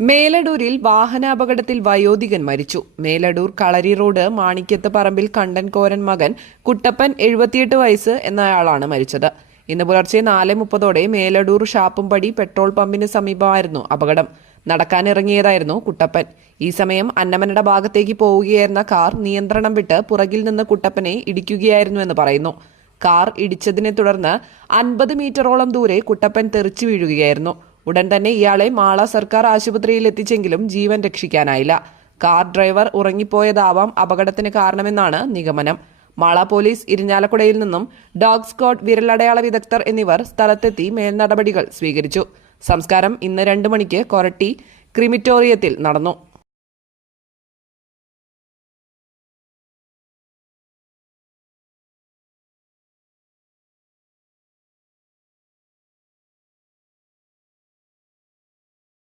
മേലടൂരിൽ വാഹനാപകടത്തിൽ വയോധികൻ മരിച്ചു. മേലടൂർ കളരി റോഡ് മാണിക്യത്ത് പറമ്പിൽ കണ്ടൻകോരൻ മകൻ കുട്ടപ്പൻ എഴുപത്തിയെട്ട് വയസ്സ് എന്നയാളാണ് മരിച്ചത്. ഇന്ന് പുലർച്ചെ നാല് മുപ്പതോടെ മേലടൂർ ഷാപ്പുംപടി പെട്രോൾ പമ്പിന് സമീപമായിരുന്നു അപകടം. നടക്കാനിറങ്ങിയതായിരുന്നു കുട്ടപ്പൻ. ഈ സമയം അന്നമനയുടെ ഭാഗത്തേക്ക് പോവുകയായിരുന്ന കാർ നിയന്ത്രണം വിട്ട് പുറകിൽ നിന്ന് കുട്ടപ്പനെ ഇടിക്കുകയായിരുന്നുവെന്ന് പറയുന്നു. കാർ ഇടിച്ചതിനെ തുടർന്ന് അൻപത് മീറ്ററോളം ദൂരെ കുട്ടപ്പൻ തെറിച്ചു വീഴുകയായിരുന്നു. ഉടൻ തന്നെ ഇയാളെ മാള സർക്കാർ ആശുപത്രിയിൽ എത്തിച്ചെങ്കിലും ജീവൻ രക്ഷിക്കാനായില്ല. കാർ ഡ്രൈവർ ഉറങ്ങിപ്പോയതാവാം അപകടത്തിന് കാരണമെന്നാണ് നിഗമനം. മാള പോലീസ് ഇരിഞ്ഞാലക്കുടയിൽ നിന്നും ഡോഗ് സ്ക്വാഡ് വിരലടയാള വിദഗ്ധർ എന്നിവർ സ്ഥലത്തെത്തി മേൽനടപടികൾ സ്വീകരിച്ചു. സംസ്കാരം ഇന്ന് രണ്ട് മണിക്ക് കൊരട്ടി ക്രിമിറ്റോറിയത്തിൽ നടന്നു.